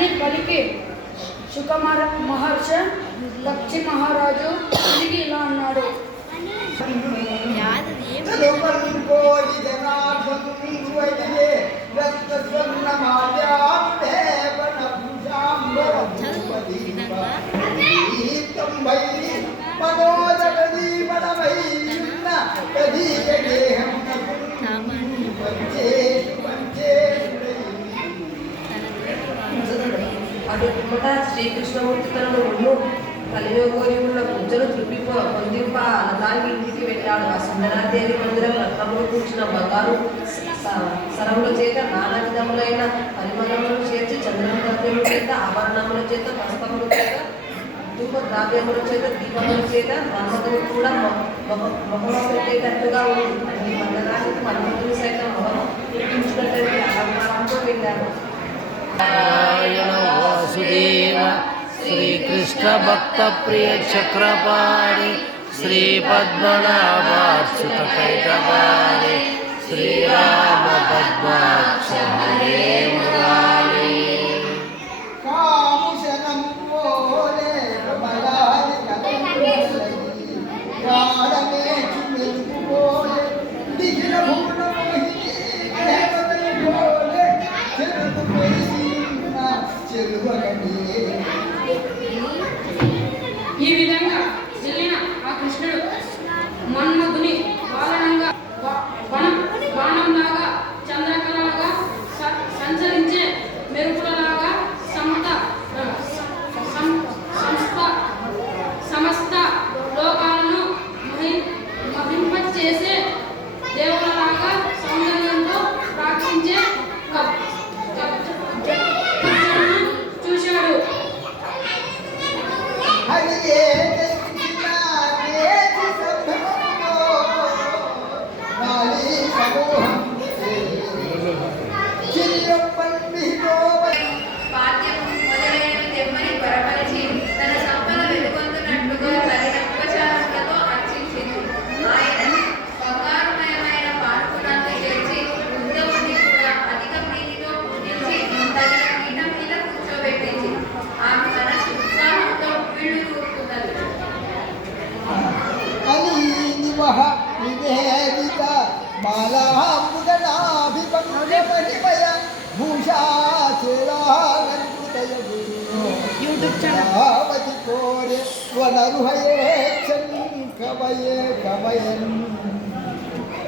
అని పలికి శుక మహర్షి దక్షి మహారాజు తిరిగి ఇలా అన్నాడు. అటు పిమ్మట శ్రీకృష్ణమూర్తి తనను ఒళ్ళు కలియోగోరి ఉన్న పూజలు పొందింప అన్నదానికి ఇంటికి వెళ్ళాడు. ఆ సుందరాదేవి మందిరం రత్నములు కూర్చున్న బంగారు సరముల చేత నానా విధములైన పరిమళములను చేర్చి చంద్రద్రవ్యముల చేత ఆభరణముల చేత పుస్తకముల చేత ధూప ద్రవ్యముల చేత దీపముల చేత మన్మధుడు కూడా మొహము పెట్టేటట్టుగా ఉంది. ఈ మందరానికి మన్మధుడు సైతం మొహము పెట్టించుకున్నట్టు అలంకారంతో వెళ్ళాడు. वासुदेव श्रीकृष्ण भक्त प्रिय चक्रपाणि श्रीपद्मनाभाच्युत कैटभारि श्रीराम पद्माक्ष हरे मुरारी ఈ విధంగా వెళ్ళిన ఆ కృష్ణుడు మన్మధుని పాలనంగా బాణంలాగా చంద్రకళలాగా సంచరించే మెరుపులలాగా సమస్త లోకాలను మహింపచేసే దేవులలాగా సౌందర్యంతో ప్రార్థించే చూశాడు.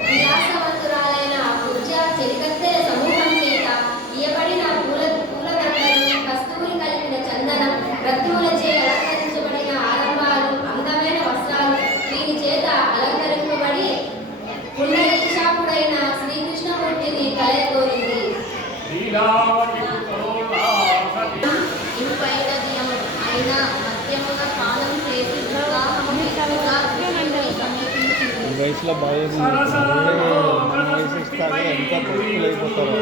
విలాసవంతురాలైన పూజ చెలికత్తెల సమూహం చేత ఇయ్యబడిన పూలదండలు, కస్తూరి కలిపిన చందనం, రత్నములచే అలంకరించబడిన ఆలంబాలు, అందమైన వస్త్రాలు దీని చేత అలంకరింపబడి పుండరీక్షాకుడైన శ్రీకృష్ణమూర్తిని కలయకోరింది. ఇంపైన దియము అయిన మధ్యముగా కాలం చేసి వయసులో బాగా వయసు ఇస్తాను ఎంత అయిపోతారు.